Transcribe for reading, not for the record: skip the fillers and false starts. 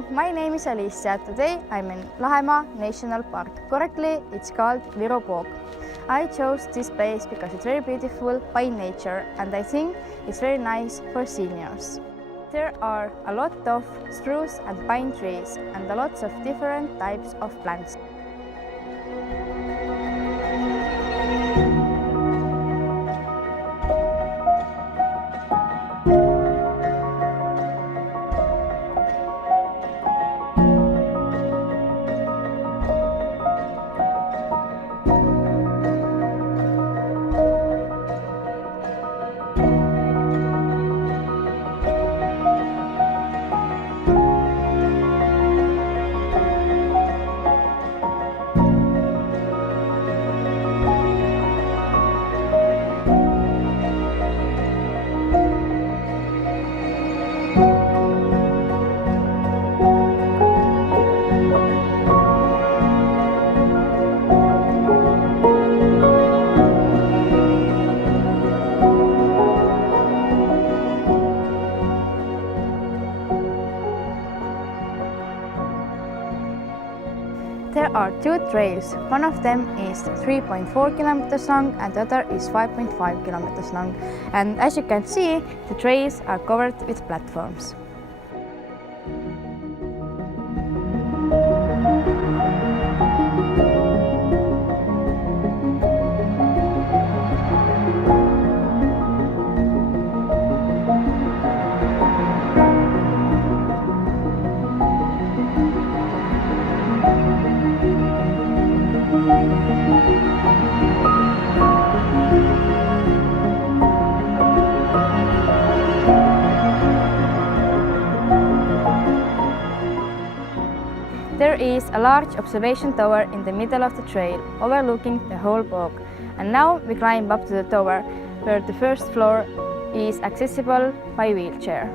Hello, my name is Alicia. Today I'm in Lahemaa National Park. Correctly, it's called Viru Bog. I chose this place because it's very beautiful by nature and I think it's very nice for seniors. There are a lot of spruce and pine trees and a lots of different types of plants. There are two trails. One of them is 3.4 kilometers long and the other is 5.5 kilometers long. And as you can see, the trails are covered with platforms. There is a large observation tower in the middle of the trail, overlooking the whole bog. And now we climb up to the tower, where the first floor is accessible by wheelchair.